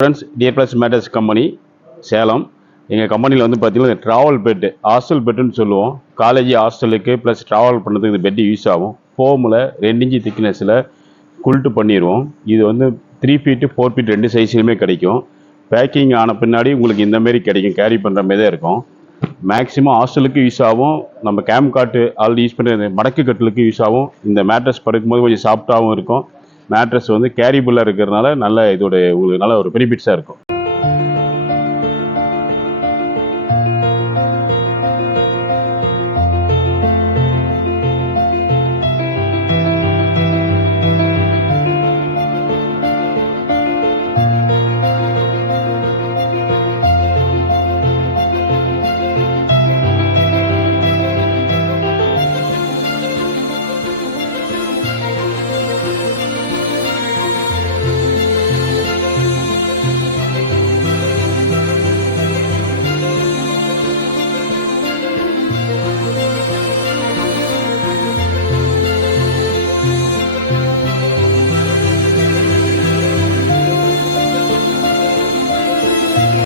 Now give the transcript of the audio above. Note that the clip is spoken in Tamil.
Friends, dear plus matters company Salem. எங்கள் கம்பெனியில் வந்து பார்த்தீங்கன்னா ட்ராவல் பெட்டு, ஹாஸ்டல் பெட்டுன்னு சொல்லுவோம். காலேஜ் ஹாஸ்டலுக்கு ப்ளஸ் ட்ராவல் பண்ணுறதுக்கு இந்த பெட்டு யூஸ் ஆகும். ஃபோமில் 2 இன்ச்சு திக்னஸில் குல்ட்டு பண்ணிடுவோம். இது வந்து 3 ஃபீட்டு 4 ஃபீட் 2 சைஸ்லையுமே கிடைக்கும். பேக்கிங் ஆன பின்னாடி உங்களுக்கு இந்தமாரி கிடைக்கும், கேரி பண்ணுற மாரி தான் இருக்கும். மேக்ஸிமம் ஹாஸ்டலுக்கு யூஸ் ஆகும். நம்ம கேம்ப் காட்டு ஆல்ரெடி யூஸ் பண்ணுற மடக்கு கட்டிலுக்கு யூஸ் ஆகும். இந்த மேட்ரஸ் படுக்கும்போது கொஞ்சம் சாஃப்டாகவும் இருக்கும். மேட்ரஸ் வந்து கேரிபிளாக இருக்கிறதுனால நல்ல இதோட உங்களுக்கு நல்ல ஒரு பெனிஃபிட்ஸாக இருக்கும்.